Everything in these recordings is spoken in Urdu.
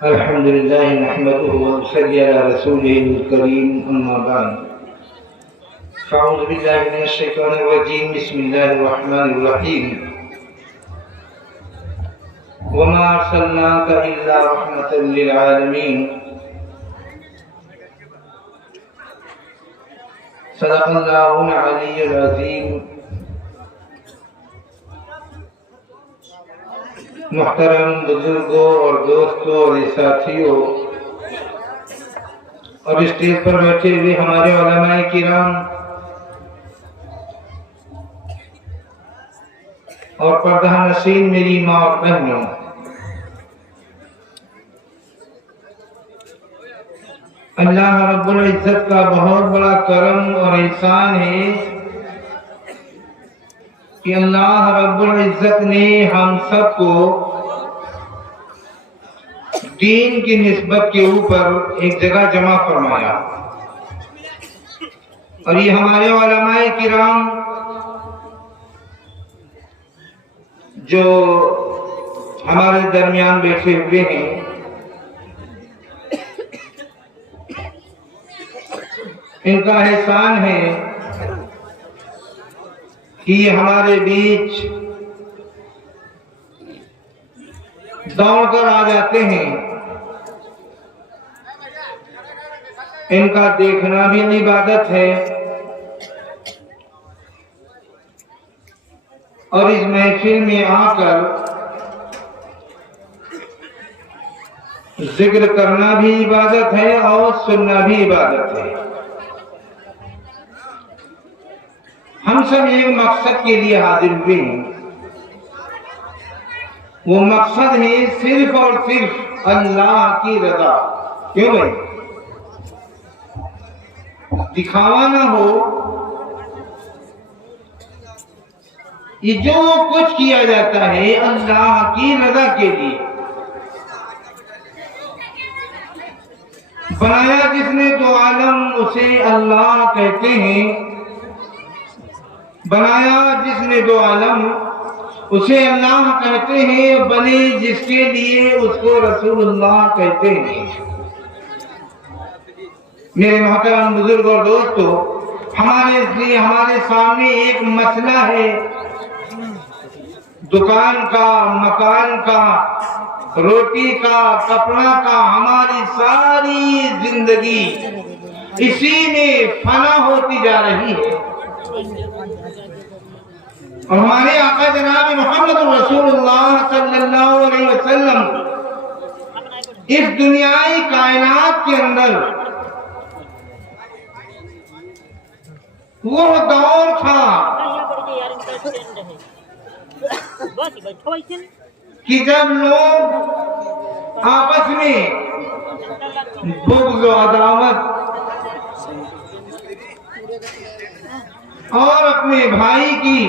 الحمد لله نحمده ونصلي على رسوله الكريم أما بعد فأعوذ بالله من الشيطان الرجيم بسم الله الرحمن الرحيم وما أرسلناك إلا رحمة للعالمين صدق الله العلي العظيم محترم بزرگوں اور دوستوں اور ساتھیوں اور اسٹیج پر بیٹھے ہوئے ہمارے علماء کرام اور پردہ نشین میری ماں اور بہنوں، اللہ رب العزت کا بہت بڑا کرم اور احسان ہے کہ اللہ رب العزت نے ہم سب کو دین کی نسبت کے اوپر ایک جگہ جمع فرمایا، اور یہ ہمارے علماء کرام جو ہمارے درمیان بیٹھے ہوئے ہیں، ان کا احسان ہے کہ یہ ہمارے بیچ دوڑ کر آ جاتے ہیں۔ ان کا دیکھنا بھی عبادت ہے، اور اس محفل میں آ کر ذکر کرنا بھی عبادت ہے اور سننا بھی عبادت ہے۔ ہم سب ایک مقصد کے لیے حاضر ہوئے ہیں، وہ مقصد ہے صرف اور صرف اللہ کی رضا۔ کیوں بھائی؟ دکھاوا نہ ہو، یہ جو کچھ کیا جاتا ہے اللہ کی رضا کے لیے۔ بنایا جس نے دو عالم اسے اللہ کہتے ہیں، بنایا جس نے دو عالم اسے اللہ کہتے ہیں، بنے جس کے لیے اس کو رسول اللہ کہتے ہیں۔ میرے محترم بزرگ اور دوستو، ہمارے سامنے ایک مسئلہ ہے، دکان کا، مکان کا، روٹی کا، کپڑا کا، ہماری ساری زندگی اسی میں فنا ہوتی جا رہی ہے، اور ہمارے آقا جناب محمد رسول اللہ صلی اللہ علیہ وسلم اس دنیائی کائنات کے اندر وہ دور تھا کہ جب لوگ آپس میں بغض و عداوت اور اپنے بھائی کی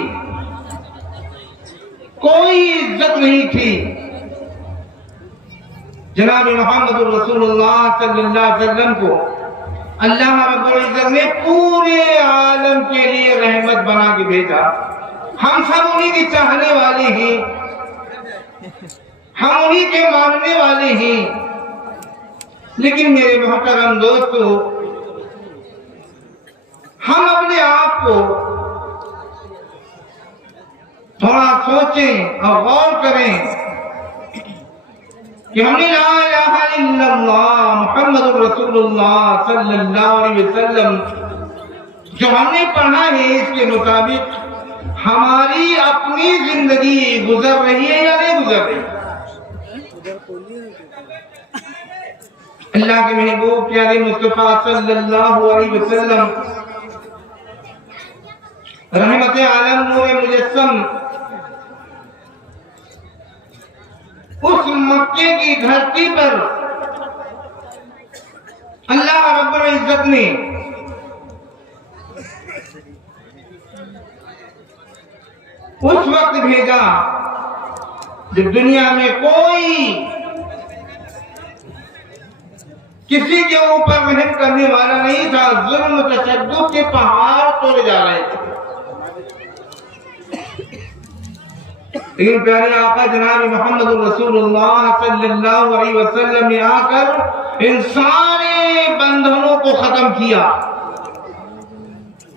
کوئی عزت نہیں تھی، جناب محمد رسول اللہ صلی اللہ علیہ وسلم کو اللہ رب العزت نے پورے عالم کے لیے رحمت بنا کے بھیجا۔ ہم سب انہی کے چاہنے والے ہیں، ہم انہی کے ماننے والے ہیں، لیکن میرے محترم دوستو، ہم اپنے آپ کو تھوڑا سوچیں اور غور کریں کہ ہم نے لا الہ الا اللہ محمد رسول اللہ صلی اللہ علیہ وسلم جو ہم نے پڑھا ہے، اس کے مطابق ہماری اپنی زندگی گزر رہی ہے یا نہیں گزر رہی؟ اللہ کے محبوب پیارے مصطفیٰ صلی اللہ علیہ وسلم رحمت عالم نور مجسم اس مکے کی دھرتی پر اللہ رب العزت نے اس وقت بھیجا جب دنیا میں کوئی کسی کے اوپر محنت کرنے والا نہیں تھا، ظلم و تشدد کے پہاڑ توڑے جا رہے تھے۔ لیکن پیارے آقا جناب محمد رسول اللہ صلی اللہ علیہ وسلم نے آ کر ان سارے بندھنوں کو ختم کیا،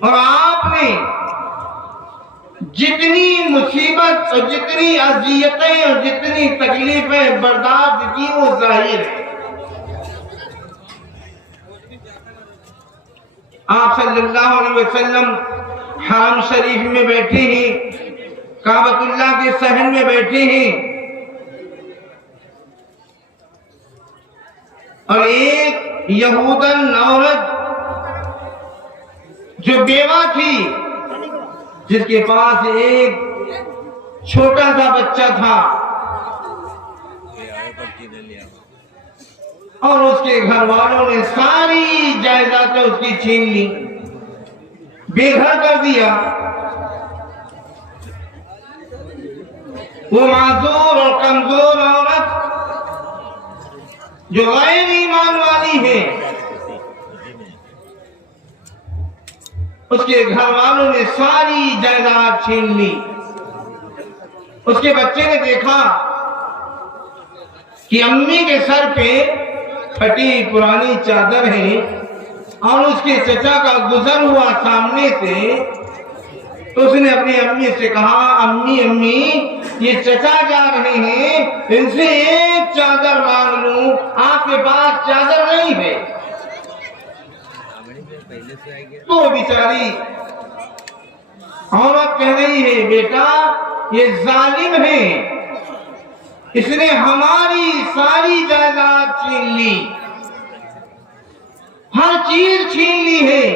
اور آپ نے جتنی مصیبت اور جتنی اذیتیں اور جتنی تکلیفیں برداشت کی وہ ظاہر ہے۔ آپ صلی اللہ علیہ وسلم حرم شریف میں بیٹھے ہیں، کعبۃ اللہ کے صحن میں بیٹھے ہیں، اور ایک یہودن عورت جو بیوہ تھی، جس کے پاس ایک چھوٹا سا بچہ تھا، اور اس کے گھر والوں نے ساری جائیدادیں اس کی چھین لی، بے گھر کر دیا۔ وہ معذور اور کمزور عورت جو غیر ایمان والی ہے، اس کے گھر والوں نے ساری جائیداد چھین لی۔ اس کے بچے نے دیکھا کہ امی کے سر پہ پھٹی پرانی چادر ہے، اور اس کے چچا کا گزر ہوا سامنے سے، تو اس نے اپنی امی سے کہا، امی امی یہ چچا جا رہے ہیں، ان سے ایک چادر مانگ لوں، آپ کے پاس چادر نہیں ہے۔ تو بیچاری عورت کہہ رہی ہے، بیٹا یہ ظالم ہے، اس نے ہماری ساری جائیداد چھین لی، ہر چیز چھین لی ہے،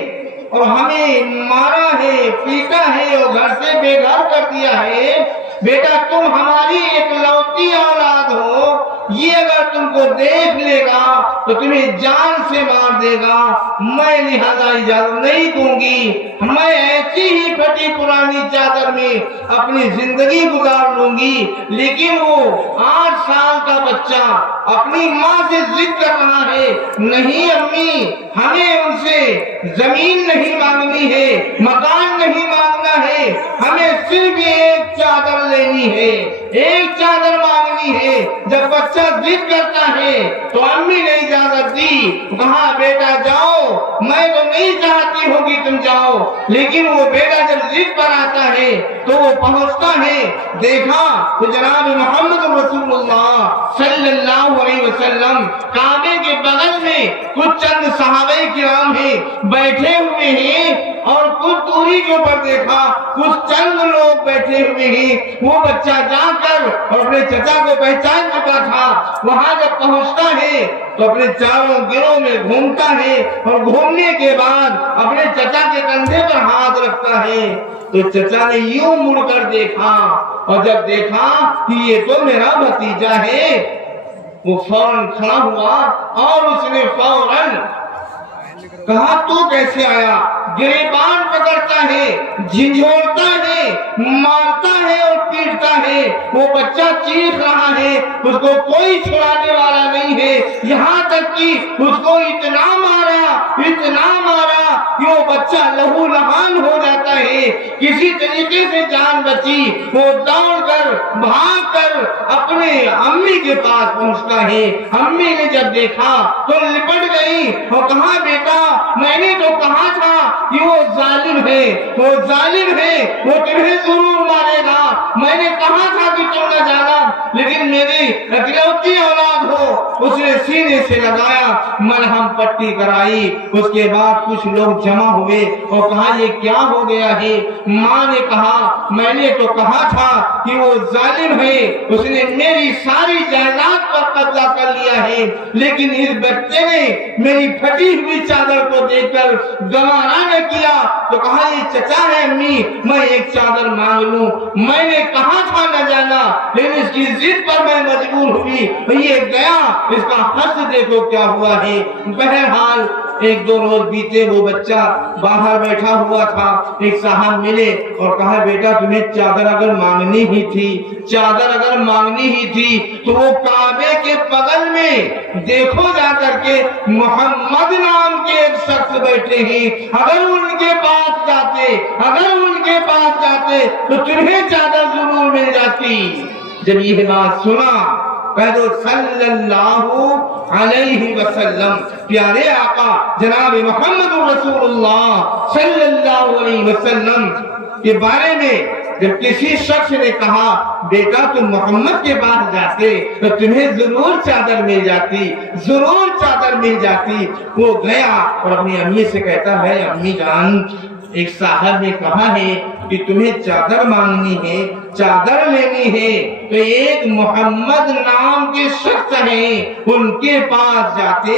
اور ہمیں مارا ہے، پیٹا ہے، اور گھر سے بے گھر کر دیا ہے۔ بیٹا تم ہماری اکلوتی اولاد ہو، یہ اگر تم کو دیکھ لے گا تو تمہیں جان سے مار دے گا، میں لہذا اجازت نہیں دوں گی، میں ایسی ہی پھٹی پرانی چادر میں اپنی زندگی گزار لوں گی۔ لیکن وہ 8 سال کا بچہ اپنی ماں سے ضد کر رہا ہے، نہیں امی ہمیں ان سے زمین نہیں مانگنی ہے، مکان نہیں مانگنا ہے، ہمیں صرف ایک چادر لینی ہے، ایک چادر مانگنی ہے۔ جب بچہ ضد کرتا ہے تو امی نے اجازت دی، کہا بیٹا جاؤ، میں تو نہیں چاہتی ہوں کہ تم جاؤ، لیکن وہ بیٹا جب ضد پر آتا ہے تو وہ پہنچتا ہے، دیکھا تو جناب محمد رسول اللہ صلی اللہ علیہ وسلم کعبے کے بغل میں کچھ چند صحابہ کرام ہیں، بیٹھے ہوئے ہیں، اور کچھ دوری کے اوپر دیکھا کچھ چند لوگ بیٹھے ہوئے ہیں۔ وہ بچہ جا کر اور اپنے چچا کو پہچان چکا تھا، وہاں جب پہنچتا ہے تو اپنے چاروں گروہ میں گھومتا ہے، اور گھومنے کے بعد اپنے چچا کے کندھے پر ہاتھ رکھتا ہے۔ تو چچا نے یوں مڑ کر دیکھا، اور جب دیکھا کہ یہ تو میرا بھتیجا ہے، وہ فوراً کھڑا ہوا اور اس نے فوراً کہا تو کیسے آیا؟ گریبان پکڑتا ہے، جھنجھوڑتا ہے، مارتا ہے اور پیٹتا ہے۔ وہ بچہ چیخ رہا ہے، اس کو کوئی چھڑانے والا نہیں ہے، یہاں تک کہ اس کو اتنا مارا کہ وہ بچہ لہو لہان ہو جاتا ہے۔ کسی طریقے سے جان بچی، وہ دوڑ کر بھاگ کر اپنے امی کے پاس پہنچتا ہے۔ امی نے جب دیکھا تو لپٹ گئی اور کہا بیٹا میں نے تو کہا تھا کہ وہ ظالم ہے، وہ ظالم ہے، وہ تمہیں ضرور مارے گا، میں نے کہا تھا کہ تم نہ جانا، لیکن میری اکلوتی اولاد ہو۔ اس نے سینے سے لگایا، مرہم پٹی کرائی، اس کے بعد کچھ لوگ جمع ہوئے اور کہا یہ کیا ہو گیا ہے؟ ماں نے کہا میں نے تو کہا تھا کہ وہ ظالم ہے، اس نے میری ساری جائیداد پر قبضہ کر لیا ہے، لیکن اس بچے نے میری پھٹی ہوئی چادر کو دیکھ کر گوارا نہ کیا، تو کہا یہ چچا ہے امی میں ایک چادر مانگ لوں، میں نے کہا تھا نہ جانا، لیکن اس کی ضد پر میں مجبور ہوئی، یہ گیا، اس کا حق دیکھو کیا ہوا ہے۔ بہرحال ایک دو روز بیتے، وہ بچہ باہر بیٹھا ہوا تھا، ایک صاحب ملے اور کہا بیٹا تمہیں چادر اگر مانگنی ہی تھی، چادر اگر مانگنی ہی تھی تو وہ کعبے کے بغل میں دیکھو جا کر کے محمد نام کے ایک شخص بیٹھے ہیں، اگر ان کے پاس جاتے تو تمہیں چادر ضرور مل جاتی۔ جب یہ بات سنا کہہ دو صلی اللہ علیہ وسلم، پیارے آقا جناب محمد رسول اللہ صلی اللہ علیہ وسلم کے بارے میں جب کسی شخص نے کہا بیٹا تم محمد کے پاس جاتے تو تمہیں ضرور چادر مل جاتی، ضرور چادر مل جاتی، وہ گیا اور اپنی امی سے کہتا ہے امی جان ایک صاحب نے کہا ہے کہ تمہیں چادر مانگنی ہے، چادر لینی ہے، تو ایک محمد نام کے شخص ہیں ان کے پاس جاتے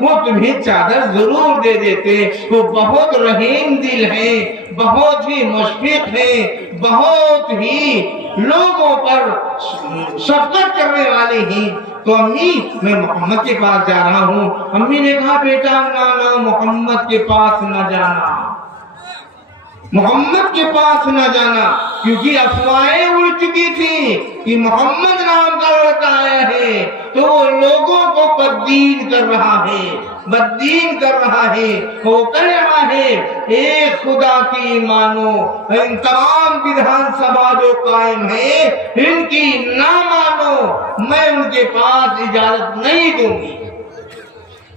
وہ تمہیں چادر ضرور دے دیتے، وہ بہت رحیم دل ہے، بہت ہی مشفق ہے، بہت ہی لوگوں پر شفقت کرنے والے ہیں۔ تو امی میں محمد کے پاس جا رہا ہوں۔ امی نے کہا بیٹا نہ محمد کے پاس نہ جانا، محمد کے پاس نہ جانا، کیونکہ افواہیں اڑ چکی تھی کہ محمد نام کا لڑکا آیا ہے تو وہ لوگوں کو بددین کر رہا ہے، بددین کر رہا ہے، وہ کہہ رہا ہے ایک خدا کی مانو، ان تمام بدھان سبھا جو قائم ہے ان کی نہ مانو، میں ان کے پاس اجازت نہیں دوں گی۔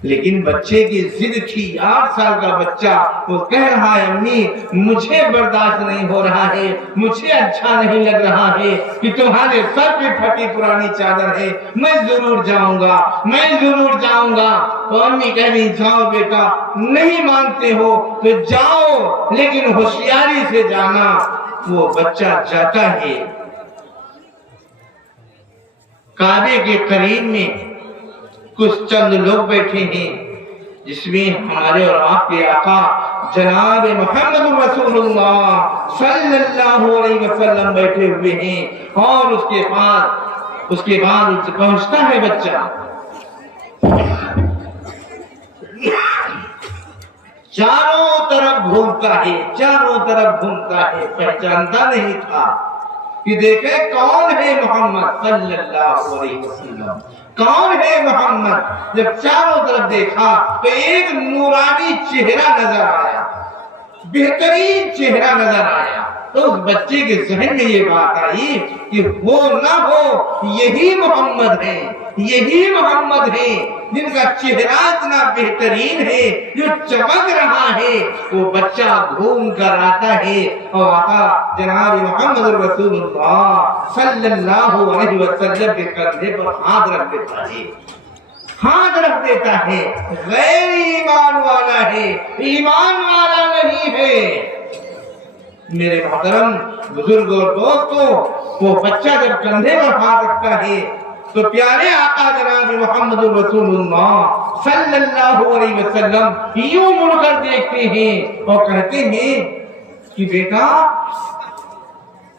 لیکن بچے کی ضد تھی، 8 سال کا بچہ، وہ کہہ رہا ہے امی مجھے برداشت نہیں ہو رہا ہے، مجھے اچھا نہیں لگ رہا ہے کہ تمہارے سر پہ پھٹی پرانی چادر ہے، میں ضرور جاؤں گا، میں ضرور جاؤں گا۔ تو امی کہہ رہی جاؤ بیٹا، نہیں مانتے ہو تو جاؤ لیکن ہوشیاری سے جانا۔ وہ بچہ جاتا ہے، کعبے کے قریب میں کچھ چند لوگ بیٹھے ہیں جس میں ہمارے اور آپ کے آقا جناب محمد رسول اللہ صلی اللہ علیہ وسلم بیٹھے ہوئے ہیں، اور اس کے بعد پہنچتا ہے بچہ، چاروں طرف گھومتا ہے، پہچانتا نہیں تھا کہ دیکھے کون ہے محمد صلی اللہ علیہ وسلم، کون ہے محمد۔ جب چاروں طرف دیکھا تو ایک نورانی چہرہ نظر آیا، بہترین چہرہ نظر آیا، تو اس بچے کے ذہن میں یہ بات آئی کہ وہ نہ ہو یہی محمد ہے، یہی محمد ہے جن کا چہرہ اتنا بہترین ہے جو چمک رہا ہے۔ وہ بچہ گھوم کر آتا ہے اور آقا جناب محمد رسول اللہ صلی اللہ علیہ وسلم کے کندھے پر ہاتھ رکھ دیتا ہے، غیر ایمان والا ہے، ایمان والا نہیں ہے۔ میرے محترم بزرگ اور دوستوں، وہ بچہ جب کندھے پر ہاتھ رکھتا ہے تو پیارے آقا جناب محمد رسول اللہ صلی اللہ علیہ وسلم یوں مڑ کر دیکھتے ہیں اور کہتے ہیں کہ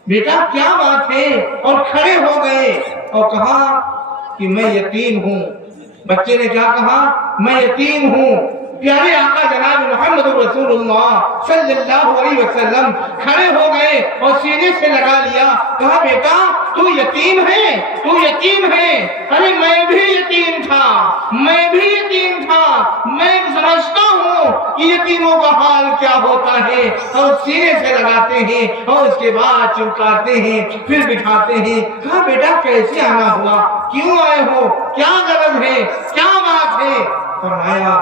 بیٹا کیا بات ہے، اور کھڑے ہو گئے اور کہا کہ میں یتیم ہوں۔ بچے نے کیا کہا؟ میں یتیم ہوں۔ پیارے آقا جناب محمد رسول اللہ صلی اللہ علیہ وسلم کھڑے ہو گئے اور سینے سے لگا لیا، کہا بیٹا تو یتیم ہے، تو یتیم ہے؟ ارے میں بھی یتیم تھا، میں بھی یتیم تھا، میں سمجھتا ہوں کہ یتیموں کا حال کیا ہوتا ہے، اور سینے سے لگاتے ہیں اور اس کے بعد چمکاتے ہیں، پھر بٹھاتے ہیں۔ کہا بیٹا کیسے آنا ہوا، کیوں آئے ہو، کیا غرض ہے، کیا بات ہے؟ فرمایا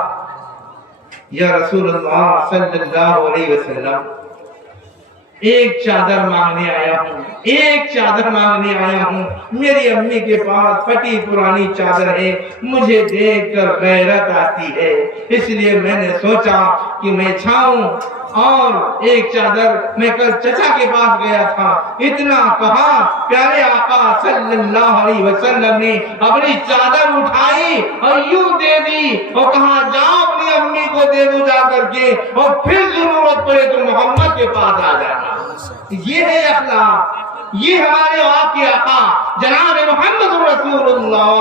یا رسول اللہ صلی اللہ علیہ وسلم ایک چادر مانگنے آیا ہوں، ایک چادر مانگنے آیا ہوں، میری امی کے پاس پھٹی پرانی چادر ہے، مجھے دیکھ کر غیرت آتی ہے، اس لیے میں نے سوچا کہ میں چھاؤں، اور ایک چادر میں کل چچا کے پاس گیا تھا، اتنا کہا پیارے آقا صلی اللہ علیہ وسلم نے اپنی چادر اٹھائی اور یوں دے دی اور کہا جاؤ اپنی امی کو دے دو جا کر کے، اور پھر ضرورت پڑے تو محمد کے پاس آ جانا۔ یہ ہے اخلاق، یہ ہمارے آپ کے آقا جناب محمد رسول اللہ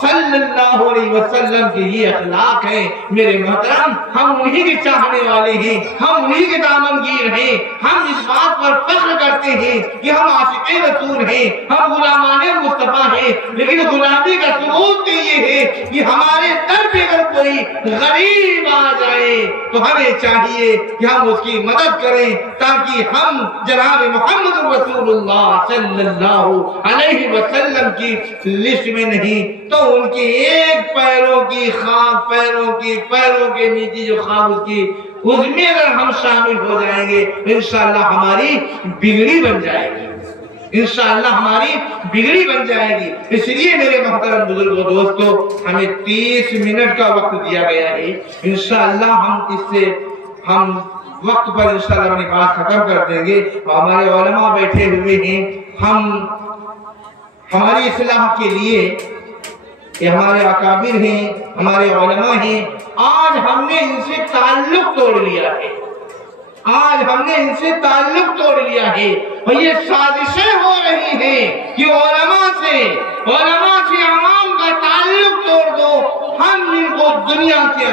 صلی اللہ علیہ وسلم کے یہ اخلاق ہیں میرے محترم. ہم انہی کے چاہنے والے ہیں, ہم انہی کے دامنگیر ہیں. ہم اس بات پر فخر کرتے ہیں کہ ہم عاشق رسول ہیں, ہم غلامان مصطفیٰ ہیں. لیکن غلامی کا ثبوت یہ ہے کہ ہمارے در پہ اگر کوئی غریب آ جائے تو ہمیں چاہیے کہ ہم اس کی مدد کریں تاکہ ہم جناب محمد رسول اللہ صلی اللہ علیہ وسلم کی لسٹ میں نہیں تو ان کی ایک پیروں کی خاک, پیروں کے نیچے جو خاک اس کی, اس میں اگر ہم شامل ہو جائیں گے انشاءاللہ ہماری بگڑی بن جائے گی, انشاءاللہ ہماری بگڑی بن جائے گی. اس لیے میرے محترم بزرگوں دوستو ہمیں 30 منٹ کا وقت دیا گیا ہے. انشاءاللہ ہم اس سے ہم وقت پر انشاءاللہ اپنی بات ختم کر دیں گے. ہمارے علماء بیٹھے ہوئے ہیں, ہم ہماری اصلاح کے لیے یہ ہمارے اکابر ہیں, ہمارے علماء ہیں. آج ہم نے ان سے تعلق توڑ لیا ہے, آج ہم نے ان سے تعلق توڑ لیا ہے اور یہ سازشیں ہو رہی ہیں کہ علماء سے عوام کا تعلق توڑ دو, ہم ان کو دنیا کے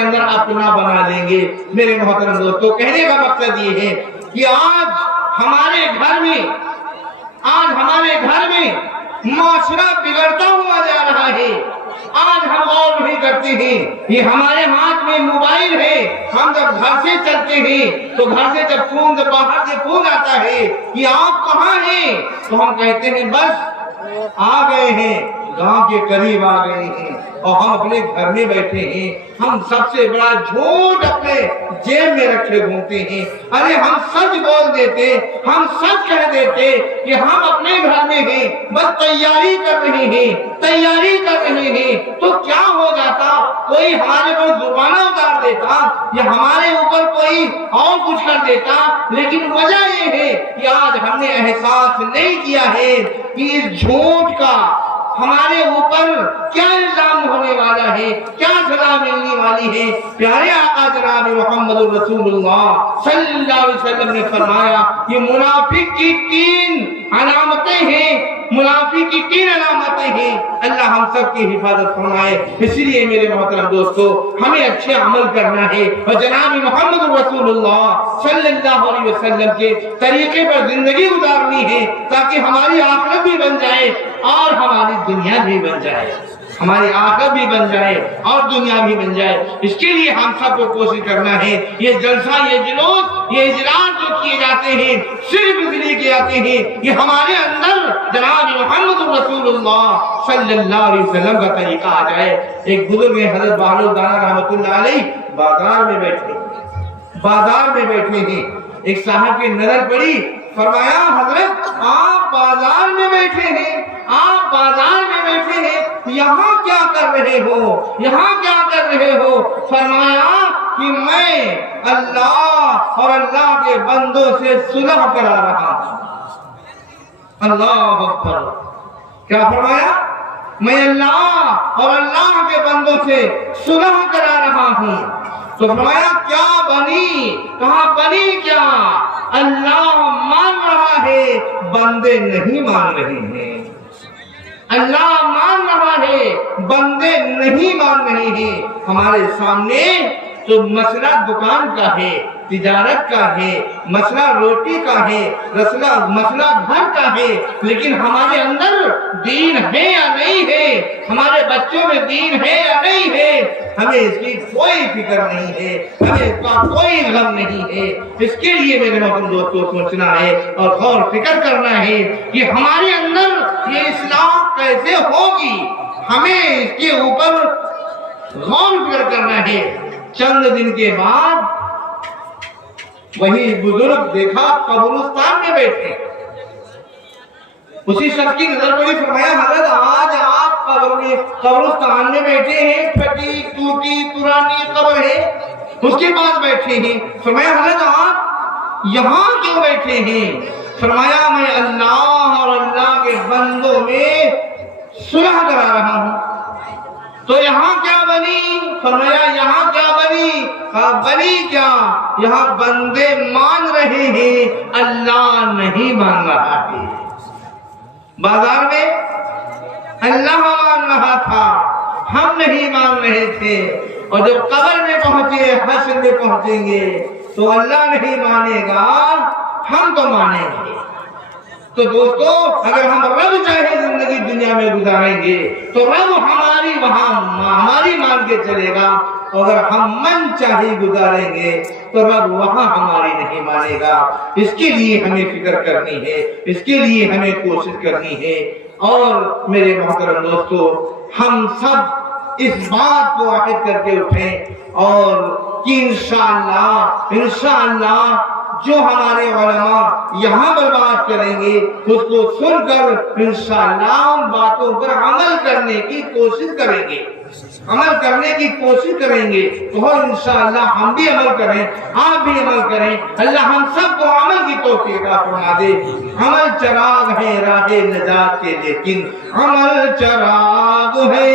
اندر اپنا بنا لیں گے. میرے محترم دوستو کہنے کا مقصد یہ ہے کہ آج ہمارے گھر میں معاشرہ بگڑتا ہوا جا رہا ہے. آج ہم غور نہیں کرتے ہیں, یہ ہمارے ہاتھ میں موبائل ہے. ہم جب گھر سے چلتے ہیں تو گھر سے جب باہر سے فون آتا ہے کہ آپ کہاں ہیں تو ہم کہتے ہیں بس آ گئے ہیں, گاؤں کے قریب آ گئے ہیں اور ہم اپنے گھر میں بیٹھے ہیں. ہم سب سے بڑا جھوٹ اپنے جیب میں رکھے گھومتے ہیں. ارے ہم سچ بول دیتے, ہم سچ کہہ دیتے کہ ہم اپنے گھر میں ہیں, بس تیاری کر رہے ہیں تو کیا ہو جاتا, کوئی ہمارے پر زبانہ اتار دیتا یا ہمارے اوپر کوئی اور کچھ کر دیتا. لیکن وجہ یہ ہے کہ آج ہم نے احساس نہیں کیا ہے کہ اس جھوٹ کا ہمارے اوپر کیا الزام ہونے والا ہے, کیا سزا ملنے والی ہے. پیارے آقا جناب محمد رسول اللہ صلی اللہ علیہ وسلم نے فرمایا یہ منافق کی 3 علامتیں ہیں, اللہ ہم سب کی حفاظت فرمائے. اس لیے میرے محترم دوستو ہمیں اچھے عمل کرنا ہے اور جناب محمد رسول اللہ صلی اللہ علیہ وسلم کے طریقے پر زندگی گزارنی ہے تاکہ ہماری آخرت بھی بن جائے اور ہماری دنیا بھی بن جائے, ہماری آخرت بھی بن جائے اور دنیا بھی بن جائے. اس کے لیے ہم سب کو کوشش کرنا ہے. یہ جلسہ, یہ جلوس, یہ اجلاس جو کیے جاتے ہیں صرف اس لیے کیے جاتے ہیں کہ ہمارے اندر جناب محمد رسول اللہ صلی اللہ علیہ وسلم کا طریقہ آ جائے. ایک بزرگ حضرت بہلول دانا رحمۃ اللہ علیہ بازار میں بیٹھے ہیں. ایک صاحب کی نظر پڑی, فرمایا حضرت آپ بازار میں بیٹھے ہیں, یہاں کیا کر رہے ہو؟ فرمایا کہ میں اللہ اور اللہ کے بندوں سے صلح کرا رہا ہوں. اللہ اکبر. کیا فرمایا؟ میں اللہ اور اللہ کے بندوں سے صلح کرا رہا ہوں. تو فرمایا کیا بنی؟ کہا بنی کیا؟ اللہ مان رہا ہے, بندے نہیں مان رہے ہیں. اللہ مان رہا ہے, بندے نہیں مان رہے ہیں. ہمارے سامنے تو مسئلہ دکان کا ہے, تجارت کا ہے, مسئلہ روٹی کا ہے, مسئلہ گھر کا ہے, لیکن ہمارے اندر دین ہے یا نہیں ہے, ہمارے بچوں میں دین ہے یا نہیں ہے, ہمیں اس کی کوئی فکر نہیں ہے, ہمیں اس کا کوئی غم نہیں ہے. اس کے لیے میرے محترم دوستوں سوچنا ہے اور غور فکر کرنا ہے کہ ہمارے اندر یہ اصلاح کیسے ہوگی, ہمیں اس کے اوپر غور فکر کرنا ہے. چند دن کے بعد وہی بزرگ دیکھا قبرستان میں بیٹھے. اسی شخص کی نظر پڑی, فرمایا حضرت آج آپ قبرستان میں بیٹھے ہیں, پھٹی ٹوٹی پرانی قبر ہے, اس کے پاس بیٹھے ہیں. فرمایا حضرت آپ یہاں کیوں بیٹھے ہیں؟ فرمایا میں اللہ اور اللہ کے بندوں میں صلح کرا رہا ہوں. تو یہاں کیا بنی؟ فرمایا یہاں کیا بنی؟ بنی کیا؟ یہاں بندے مان رہے ہیں, اللہ نہیں مان رہا ہے. بازار میں اللہ مان رہا تھا، ہم نہیں مان رہے تھے، اور جب قبر میں پہنچے، حشر میں پہنچیں گے تو اللہ نہیں مانے گا، ہم تو مانیں گے۔ تو دوستو، اگر ہم رب چاہے زندگی دنیا میں گزاریں گے تو رب ہماری وہاں ہماری مان کے چلے گا، اگر ہم من چاہے گزاریں گے تو رب وہاں ہماری نہیں مانے گا۔ اس کے لیے ہمیں فکر کرنی ہے، اس کے لیے ہمیں کوشش کرنی ہے۔ اور میرے محترم دوستو، ہم سب اس بات کو عہد کر کے اٹھیں اور کہ انشاءاللہ جو ہمارے علماء یہاں پر بات کریں گے اس کو سن کر انشاءاللہ ان باتوں پر عمل کرنے کی کوشش کریں گے، تو انشاءاللہ ہم بھی عمل کریں، آپ بھی عمل کریں۔ اللہ ہم سب کو عمل کی توفیق عطا فرما دے۔ عمل چراغ ہے راہ نجات کے، لیکن عمل چراغ ہے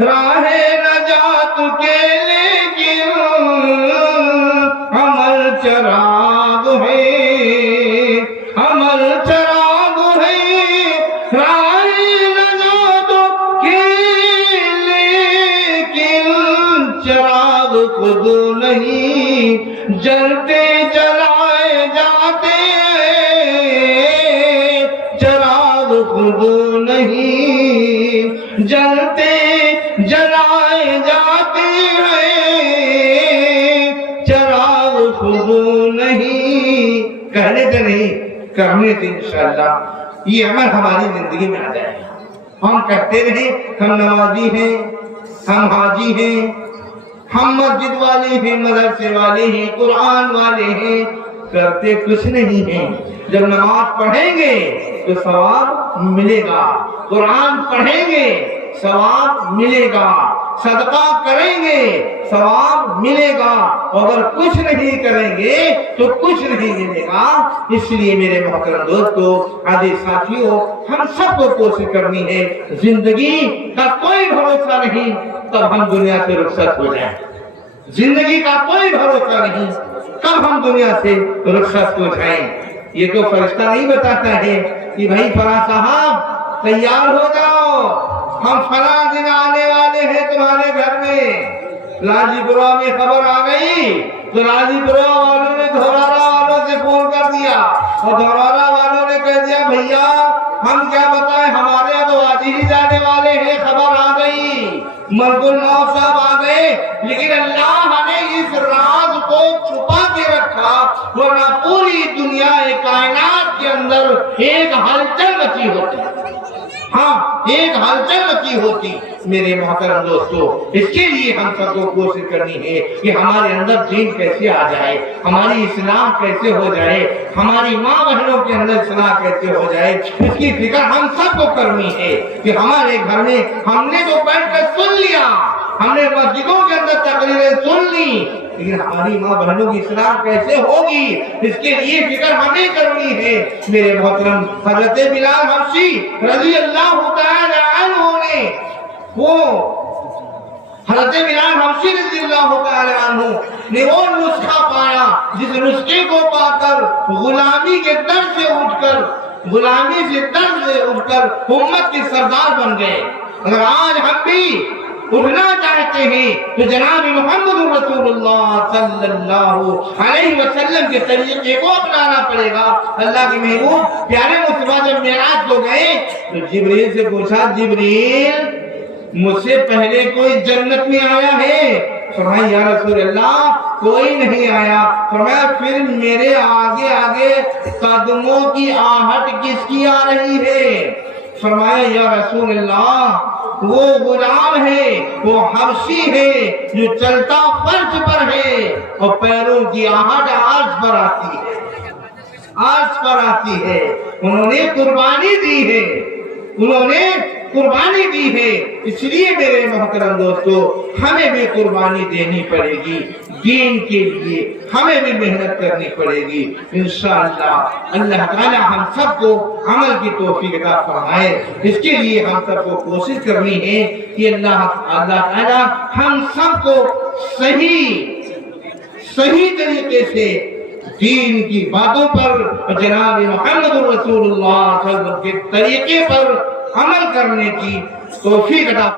راہ نجات کے، لیکن عمل چراغ ہے، عمل چراغ ہے راہ نجات کے، لیکن چراغ خود نہیں جلتے جلائے جاتے ہیں، چراغ خود نہیں جلتے جلائے جاتے ہیں، چراغ خود نہیں، کہنے سے نہیں کرنے سے انشاءاللہ یہ عمل ہماری زندگی میں آ جائے گا۔ ہم کہتے رہے ہم نمازی ہیں، ہم حاجی ہیں، ہم مسجد والے ہیں، مدرسے والے ہیں، قرآن والے ہیں، کرتے کچھ نہیں ہیں۔ جب نماز پڑھیں گے تو ثواب ملے گا، قرآن پڑھیں گے ثواب ملے گا، صدقہ کریں گے ثواب ملے گا، اگر کچھ نہیں کریں گے تو کچھ نہیں ملے گا۔ اس لیے میرے محترم دوستو، عزیز ساتھیوں، ہم سب کو کوشش کرنی ہے، زندگی کا کوئی بھروسہ نہیں کب ہم دنیا سے رخصت ہو جائیں، زندگی کا کوئی بھروسہ نہیں کب ہم دنیا سے رخصت ہو جائیں۔ یہ تو فرشتہ نہیں بتاتا ہے کہ بھائی فلاں صاحب تیار ہو جاؤ، ہم فلاں دن آنے والے ہیں تمہارے گھر میں۔ راجی پورہ میں خبر آ گئی تو راجی پورہ والوں نے دھورارا والوں سے فون کر دیا، اور دھورارا والوں نے کہہ دیا بھیا ہم کیا بتائیں، ہمارے یہاں تو آج ہی جانے والے ہیں، خبر آ گئی، ملک الموت صاحب آ گئے، لیکن اللہ نے اس راز کو چھپا کے رکھا، ورنہ پوری دنیا کائنات کے اندر ایک ہلچل مچی ہوتی، ہاں ایک ہلچل مچی ہوتی۔ میرے محترم دوستو، اس کے لیے ہم سب کو کوشش کرنی ہے کہ ہمارے اندر دین کیسے آ جائے، ہماری اصلاح کیسے ہو جائے، ہماری ماں بہنوں کے اندر اصلاح کیسے ہو جائے، اس کی فکر ہم سب کو کرنی ہے کہ ہمارے گھر میں ہم نے تو بیٹھ کر سن لیا، ہم نے مسجدوں کے اندر تقریریں سن لی، لیکن ہماری ماں بہنوں کی اصلاح کیسے ہوگی، اس کے لیے فکر ہمیں کرنی ہے۔ میرے محترم حضرت بلال حبشی رضی اللہ تعالی عنہ نے حضرت بلال حبشی رضی اللہ تعالی عنہ نے وہ نسخہ پایا جس نسخے کو پا کر غلامی کے در سے اٹھ کر، غلامی سے در سے اٹھ کر امت کے سردار بن گئے۔ اگر آج ہم بھی اٹھنا چاہتے ہیں تو جناب محمد رسول اللہ صلی اللہ علیہ وسلم کے طریقے کو اپنانا پڑے گا۔ اللہ کے محبوب پیارے مصطفیٰ جب معراج کو گئے تو جبریل سے پوچھا، جبریل مجھ سے پہلے کوئی جنت میں آیا ہے؟ فرمایا یا رسول اللہ کوئی نہیں آیا۔ فرمایا پھر میرے آگے آگے قدموں کی آہٹ کس کی آ رہی ہے؟ فرمایا یا رسول اللہ وہ غلام ہے، وہ حبشی ہے جو چلتا فرش پر ہے اور پیروں کی آہٹ عرش پر آتی ہے، عرش پر آتی ہے۔ انہوں نے قربانی دی ہے، انہوں نے قربانی دی ہے، اس لیے میرے محترم دوستو ہمیں بھی قربانی دینی پڑے گی، دین کے لیے ہمیں بھی محنت کرنی پڑے گی۔ انشاءاللہ اللہ تعالی ہم سب کو عمل کی توفیق عطا فرمائے، اس کے لیے ہم سب کو کوشش کرنی ہے کہ اللہ تعالی ہم سب کو صحیح طریقے سے دین کی باتوں پر اور جناب محمد رسول اللہ صلی اللہ علیہ وسلم کے طریقے پر عمل کرنے کی توفیق عطا